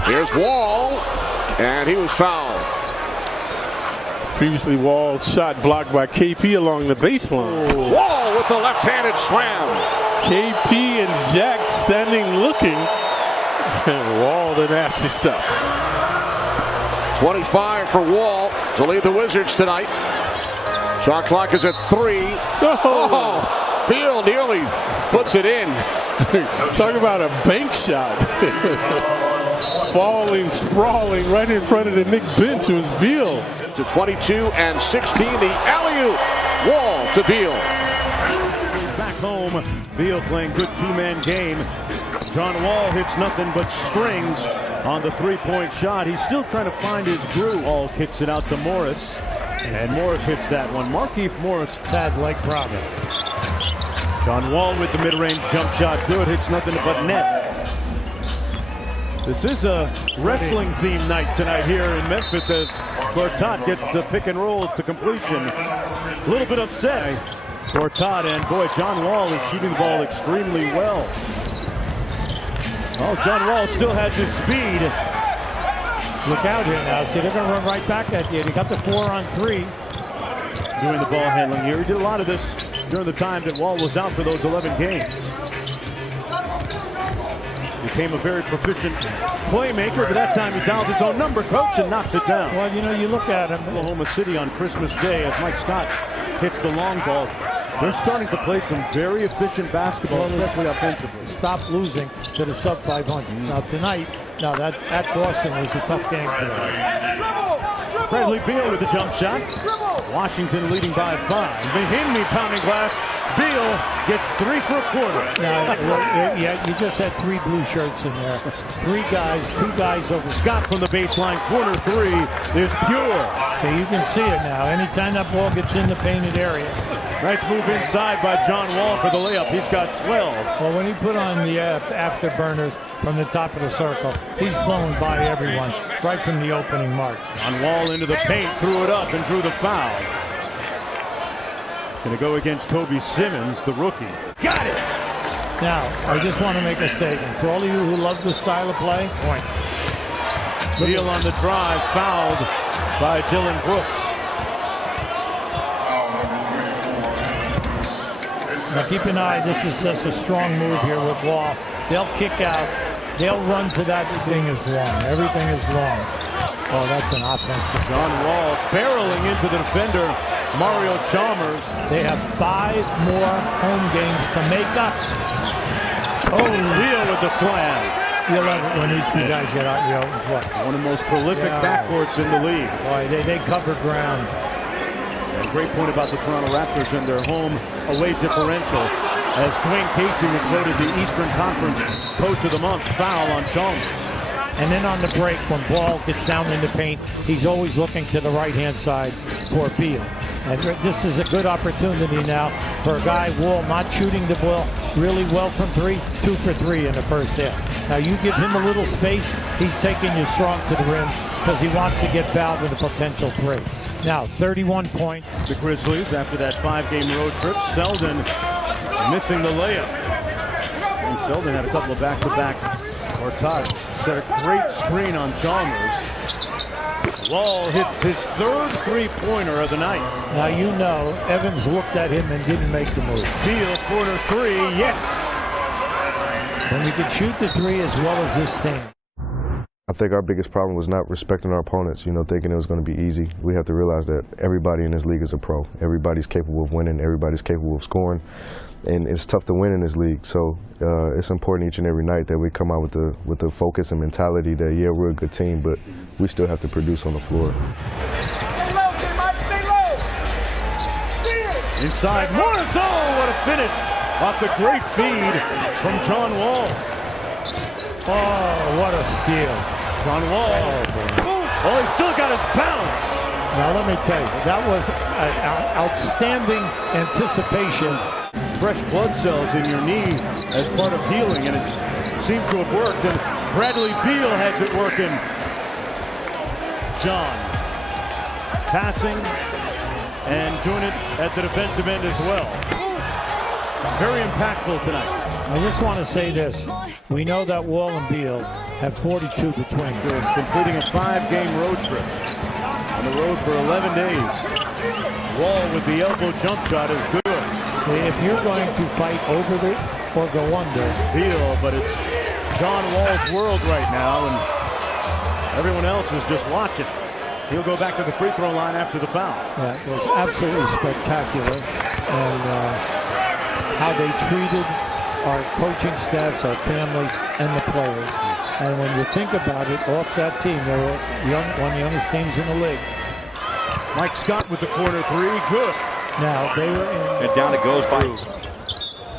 Here's Wall, and he was fouled. Previously, Wall's shot blocked by KP along the baseline. Wall with the left-handed slam. KP and Jack standing looking. And Wall the nasty stuff. 25 for Wall to lead the Wizards tonight. Shot clock is at 3. Oh, Beal nearly puts it in. Talk about a bank shot. Falling, sprawling right in front of the Knicks bench was Beal. To 22 and 16, the alley-oop. Wall to Beal. He's back home. Beal playing good two-man game. John Wall hits nothing but strings on the three-point shot. He's still trying to find his groove. Wall kicks it out to Morris, and Morris hits that one. Markieff Morris had leg problem. John Wall with the mid-range jump shot. Good. Hits nothing but net. This is a wrestling theme night tonight here in Memphis as Gortat gets the pick and roll to completion. A little bit upset. Gortat, and boy, John Wall is shooting the ball extremely well. Oh, John Wall still has his speed. Look out here now. See, they're going to run right back at you. He got the 4-on-3. Doing the ball handling here. He did a lot of this during the time that Wall was out for those 11 games. Became a very proficient playmaker, but that time he dialed his own number, coach, and knocks it down. Well, you know, you look at him. Oklahoma City on Christmas Day as Mike Scott hits the long ball. They're starting to play some very efficient basketball, especially offensively. Stop losing to the sub-500. Now tonight, that at Boston was a tough game for them. Bradley Beal with the jump shot. Washington leading by 5. Mahinmi pounding glass. Beal gets 3 for a quarter. Now, yeah, you just had 3 blue shirts in there. 3 guys, 2 guys over. Scott from the baseline, corner 3 is pure. So you can see it now. Anytime that ball gets in the painted area. Nice move inside by John Wall for the layup. He's got 12. Well, when he put on the afterburners from the top of the circle, he's blown by everyone right from the opening mark. John Wall into the paint, threw it up and drew the foul. Going to go against Kobe Simmons, the rookie. Got it! Now, I just want to make a statement. For all of you who love this style of play, point. Beal on the drive, fouled by Dylan Brooks. Now keep an eye, this is just a strong move here with Wall. They'll kick out. They'll run to that thing is long. Everything is long. Oh, that's an offensive. John Wall barreling into the defender, Mario Chalmers. They have 5 more home games to make up. Oh, Beal with the slam. You love it when these 2 guys get out in the open play. One of the most prolific backcourts in the league. Boy, they cover ground. A great point about the Toronto Raptors and their home-away differential. As Dwayne Casey was voted the Eastern Conference Coach of the Month. Foul on Chalmers. And then on the break, when Ball gets down in the paint, he's always looking to the right-hand side for Beal. And this is a good opportunity now for a guy, Wall, not shooting the ball really well from 3, 2 for 3 in the first half. Now you give him a little space, he's taking you strong to the rim because he wants to get fouled with a potential 3. Now, 31 points. The Grizzlies, after that 5-game road trip, Selden missing the layup. And Selden had a couple of back-to-backs. Gortat set a great screen on Chalmers. Wall hits his 3rd three-pointer of the night. Now you know Evans looked at him and didn't make the move. Beal, corner 3, yes! When you can shoot the 3 as well as this team. I think our biggest problem was not respecting our opponents, thinking it was going to be easy. We have to realize that everybody in this league is a pro. Everybody's capable of winning. Everybody's capable of scoring. And it's tough to win in this league. So it's important each and every night that we come out with the focus and mentality that, yeah, we're a good team, but we still have to produce on the floor. Inside Morris, what a finish off the great feed from John Wall. Oh, what a steal. John Wall. Oh, he's still got his bounce. Now, let me tell you, that was outstanding anticipation. Fresh blood cells in your knee as part of healing, and it seemed to have worked. And Bradley Beal has it working. John passing and doing it at the defensive end as well. Very impactful tonight. I just want to say this. We know that Wall and Beal have 42 between. Completing a 5-game road trip. On the road for 11 days. Wall with the elbow jump shot is good. If you're going to fight over it or go under. Beal, but it's John Wall's world right now, and everyone else is just watching. He'll go back to the free throw line after the foul. Yeah, it was absolutely spectacular. And how they treated our coaching staffs, our families, and the players. And when you think about it, off that team, they were one of the youngest teams in the league. Mike Scott with the corner three, good. Now, they were in. And down it goes by.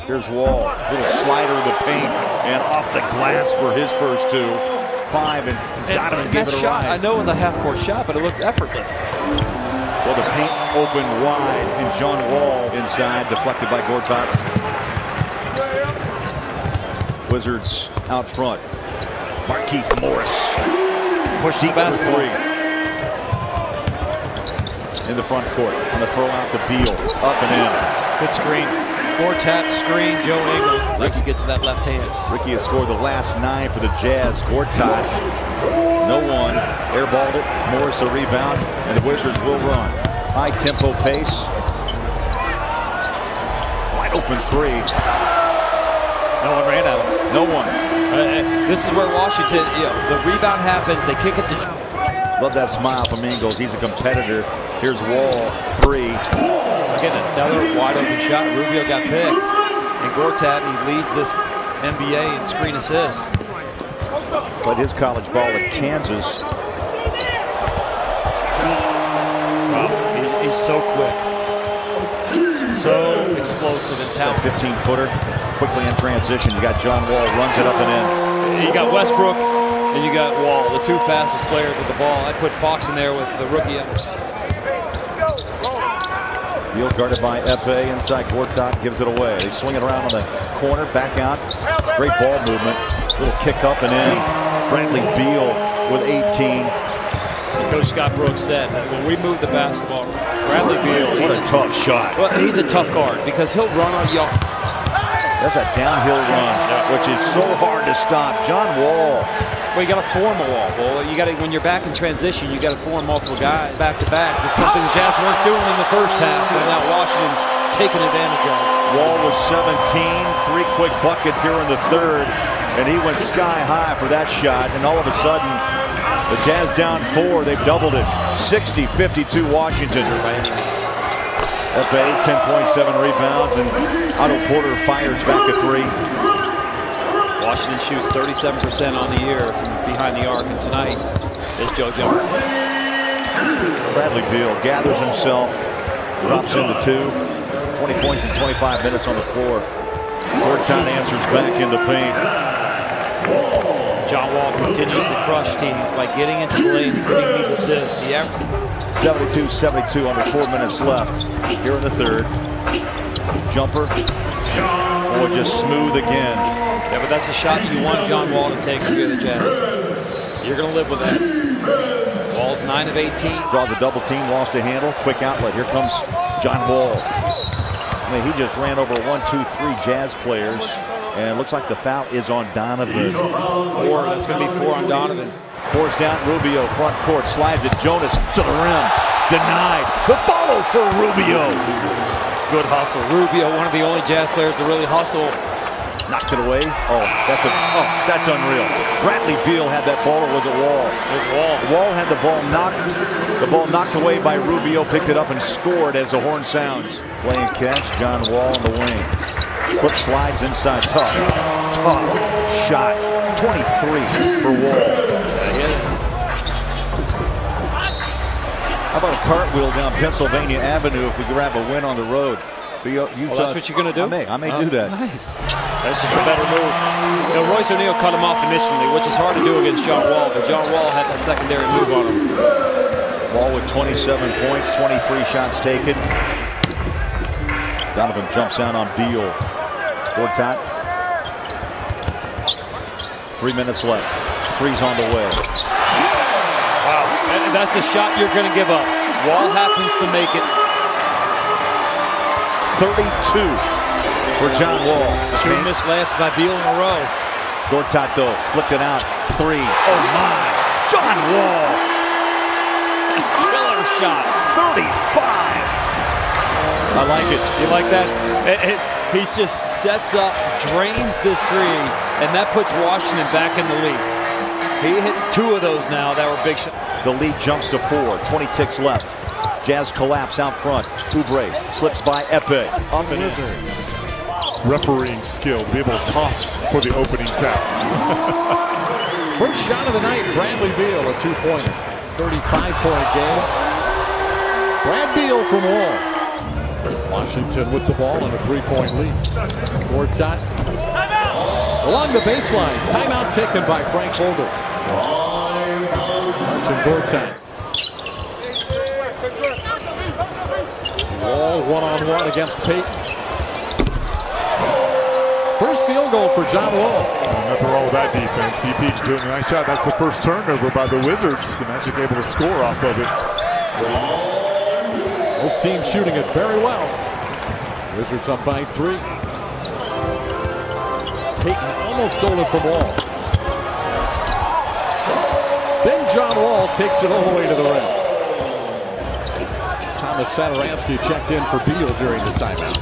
Here's Wall, little slider in the paint, and off the glass for his first two. 5, and Donovan gave it a shot, ride. I know it was a half-court shot, but it looked effortless. Well, the paint opened wide, and John Wall inside, deflected by Gortat. Wizards out front. Markieff Morris. Push the basketball. In the front court. On the throw out to Beal. Up and in. Good screen. Gortat screen. Joe Ingles likes to get to that left hand. Ricky has scored the last 9 for the Jazz. Gortat. No one. Airballed it. Morris a rebound. And the Wizards will run. High tempo pace. Wide open 3. No one ran at him. No one. This is where Washington, the rebound happens. They kick it to. Love that smile from Ingles. He's a competitor. Here's Wall. 3. Again, another wide open shot. Rubio got picked. And Gortat, he leads this NBA in screen assists. Played his college ball at Kansas. Wow, he's so quick. So explosive and talented. 15-footer. Quickly in transition. You got John Wall, runs it up and in. You got Westbrook, and you got Wall, the two fastest players with the ball. I put Fox in there with the rookie. Beal guarded by Epe inside. Gortat gives it away. They swing it around on the corner, back out. Great ball movement. Little kick up and in. Bradley Beal with 18. Coach Scott Brooks said that when we move the basketball, Bradley Beal. What a tough shot. Well, he's a tough guard because he'll run on y'all. That's a downhill run, which is so hard to stop. John Wall. Well, you got to form a wall. Well, you got to, when you're back in transition, you got to form multiple guys back to back. It's something the Jazz weren't doing in the first half, but now Washington's taking advantage of it. Wall was 17, 3 quick buckets here in the third, and he went sky high for that shot. And all of a sudden, the Jazz down 4. They've doubled it. 60-52 Washington. Epe, 10.7 rebounds, and Otto Porter fires back a 3. Washington shoots 37% on the year from behind the arc, and tonight is Joe Johnson. Bradley Beal gathers himself, drops into 2. 20 points in 25 minutes on the floor. Gortat answers back in the paint. John Wall continues to crush teams by getting into the lane, getting these assists. 72-72, under 4 minutes left here in the third. Jumper. Boy, just smooth again. Yeah, but that's a shot you want John Wall to take if you're the Jazz. You're going to live with that. Wall's 9 of 18. Draws a double team, lost the handle. Quick outlet. Here comes John Wall. I mean, he just ran over 1, 2, 3 Jazz players. And it looks like the foul is on Donovan. 4. That's going to be 4 on Donovan. Forced down Rubio, front court, slides it. Jonas to the rim. Denied. The follow for Rubio. Good hustle. Rubio, one of the only Jazz players to really hustle. Knocked it away. That's unreal. Bradley Beal had that ball, or was it Wall? It was Wall. Wall had the ball knocked. The ball knocked away by Rubio, picked it up and scored as the horn sounds. Playing catch, John Wall on the wing. Slip slides inside. Tough shot. 23 for Wall. How about a cartwheel down Pennsylvania Avenue if we grab a win on the road? That's what you're going to do? I may do that. Nice. That's just a better move. You know, Royce O'Neal cut him off initially, which is hard to do against John Wall, but John Wall had that secondary move on him. Wall with 27 points, 23 shots taken. Donovan jumps out on Beal. Gortat. 3 minutes left. Three's on the way. Wow. That's the shot you're going to give up. Wall happens to make it. 32 for John Wall. 2 missed layups by Beal in a row. Gortat though, flipped it out. 3. Oh my! John Wall! Killer shot. 35! I like it. You like that? He just sets up, drains this three, and that puts Washington back in the lead. He hit 2 of those now that were big shots. The lead jumps to 4. 20 ticks left. Jazz collapse out front. Oubre slips by Epe. Up and in. Refereeing skill to be able to toss for the opening tap. First shot of the night, Bradley Beal, a 2-pointer. 35-point game. Brad Beal from Wall. Washington with the ball and a 3-point lead. Gortat along the baseline. Timeout taken by Frank Holder. Marcin Gortat. Wall one-on-one against Payton. First field goal for John Wall. Nothing wrong with that defense. EP doing a nice job. That's the first turnover by the Wizards. The Magic able to score off of it. Both teams shooting it very well. Wizards up by 3. Payton almost stole it from Wall. Then John Wall takes it all the way to the rim. Thomas Satoransky checked in for Beal during the timeout.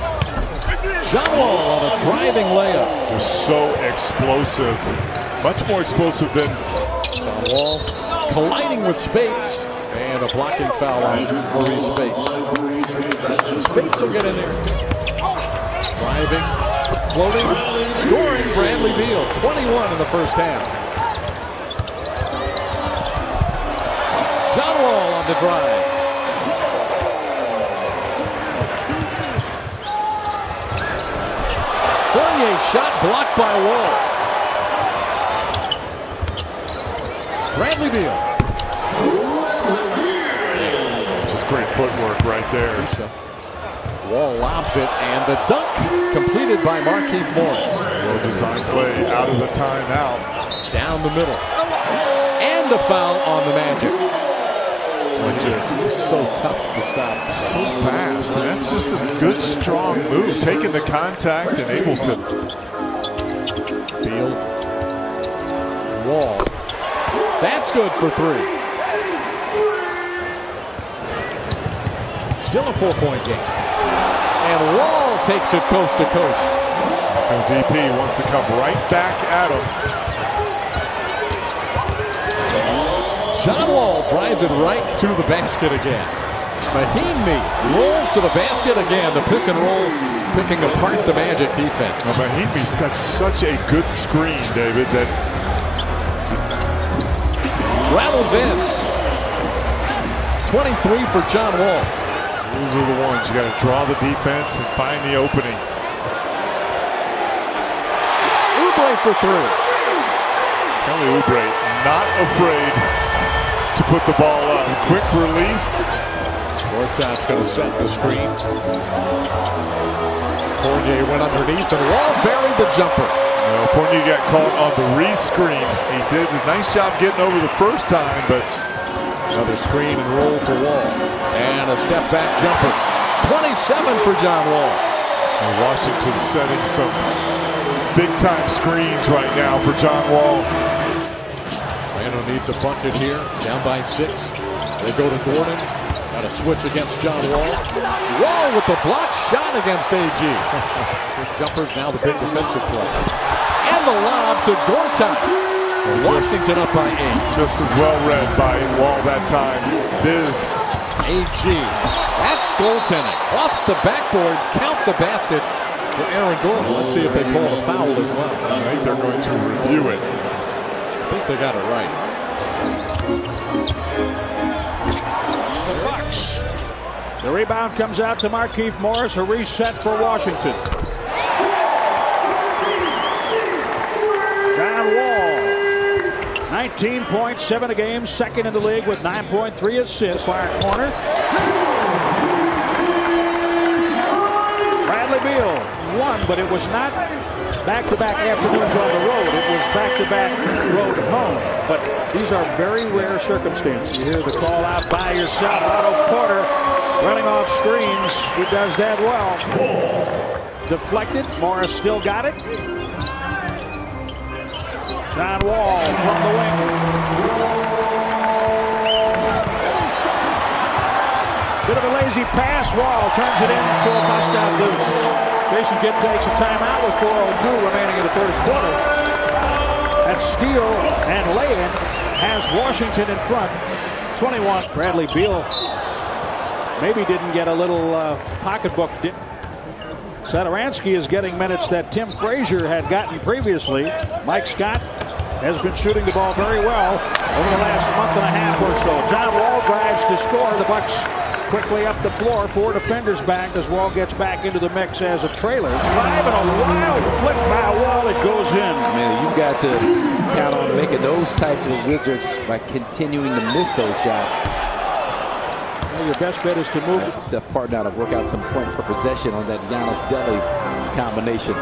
John Wall on a driving layup. They're so explosive. Much more explosive than John Wall colliding with Spates. And a blocking foul on Maurice Spates. Spates will get in there. Driving, floating, scoring Bradley Beal. 21 in the first half. John Wall on the drive. Fournier shot blocked by Wall. Bradley Beal. just great footwork right there. Wall lobs it, and the dunk completed by Markieff Morris. Well designed play out of the timeout. Down the middle. And a foul on the Magic. Just so tough to stop. So fast. And that's just a good, strong move. Taking the contact and able to. Beal. Wall. That's good for 3. Still a 4-point game. And Wall takes it coast to coast. Comes EP, wants to come right back at him. John Wall drives it right to the basket again. Mahinmi rolls to the basket again. The pick and roll, picking apart the Magic defense. Well, Mahinmi sets such a good screen, David, that rattles in. 23 for John Wall. Those are the ones you got to draw the defense and find the opening. Oubre for 3. Kelly Oubre not afraid to put the ball up. Quick release. Gortat's going to set the screen. Fournier went underneath and Wall buried the jumper. Fournier got caught on the re-screen. He did a nice job getting over the first time, but another screen and roll for Wall. And a step back jumper. 27 for John Wall. And Washington setting some big time screens right now for John Wall. Orlando needs a bucket here, down by 6. They go to Gordon. Trying to switch against John Wall. Wall with the block shot against AG. His jumper's now the big defensive play. And the lob to Gortat. Washington up by 8. Just well read by Wall that time. Biz. AG. That's goaltending. Off the backboard. Count the basket for Aaron Gordon. Let's see if they call a foul as well. I think they're going to review it. I think they got it right. It's the Bucks. The rebound comes out to Markieff Morris. A reset for Washington. John Wall. 19 points, 7 a game, second in the league with 9.3 assists. Far corner. Bradley Beal won, but it was not back-to-back afternoons on the road. It was back-to-back road home. But these are very rare circumstances. You hear the call out by yourself. Otto Porter running off screens. He does that well. Deflected. Morris still got it. John Wall from the wing. Bit of a lazy pass. Wall turns it into a bust-out deuce. Jason Kidd takes a timeout with 4:02 remaining in the first quarter. That steal and lay-in has Washington in front. 21. Bradley Beal maybe didn't get a little pocketbook. Satoransky is getting minutes that Tim Frazier had gotten previously. Mike Scott has been shooting the ball very well over the last month and a half or so. John Wall drives to score. The Bucks quickly up the floor. 4 defenders back as Wall gets back into the mix as a trailer. 5 and a wild flip by Wall. It goes in. Man, you've got to count on making those types of Wizards by continuing to miss those shots. Well, your best bet is to move. Steph Parton out to work out some point per possession on that Giannis Deli combination.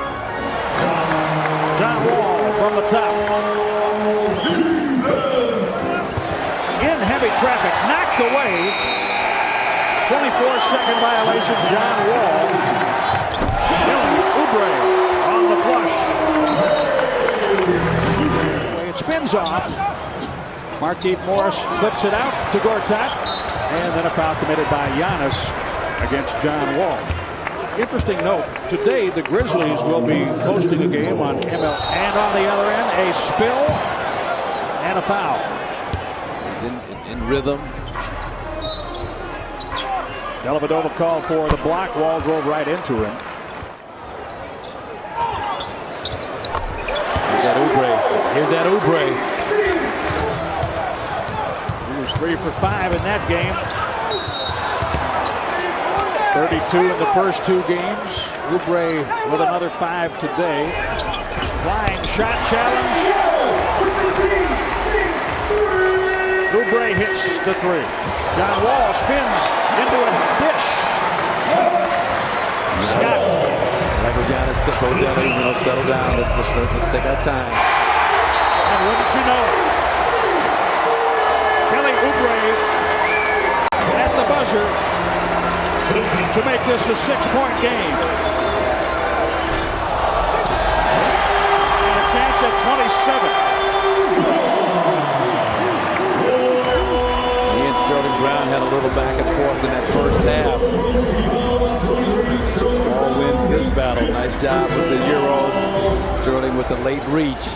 John Wall from the top. In heavy traffic, knocked away. 24-second violation, John Wall. Oubre on the flush. It spins off. Markieff Morris flips it out to Gortat. And then a foul committed by Giannis against John Wall. Interesting note, today the Grizzlies will be hosting a game on ML. And on the other end, a spill and a foul. He's in rhythm. Dellavedova called for the block. Wall drove right into him. Here's that Oubre. Here's that Oubre. He was 3 for 5 in that game. 32 in the first 2 games. Oubre with another 5 today. Flying shot challenge. Oubre hits the 3. John Wall spins into a dish. Scott. Like what Giannis took Odell, settle down. Let's take our time. And wouldn't you know it? Kelly Oubre at the buzzer to make this a 6-point game. And a chance at 27. He and Sterling Brown had a little back and forth in that first half. Wall wins this battle. Nice job with the Euro. Sterling with the late reach.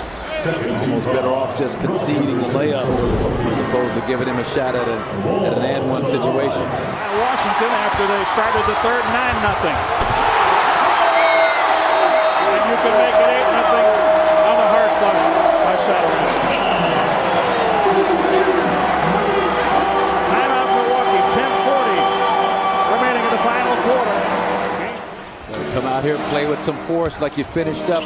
Almost better off just conceding the layup as opposed to giving him a shot at an and-one situation. Washington after they started the third 9-0. And you can make it 8-0 on the hard flush by Satoransky. Timeout Milwaukee, 10:40 remaining in the final quarter. Come out here and play with some force like you finished up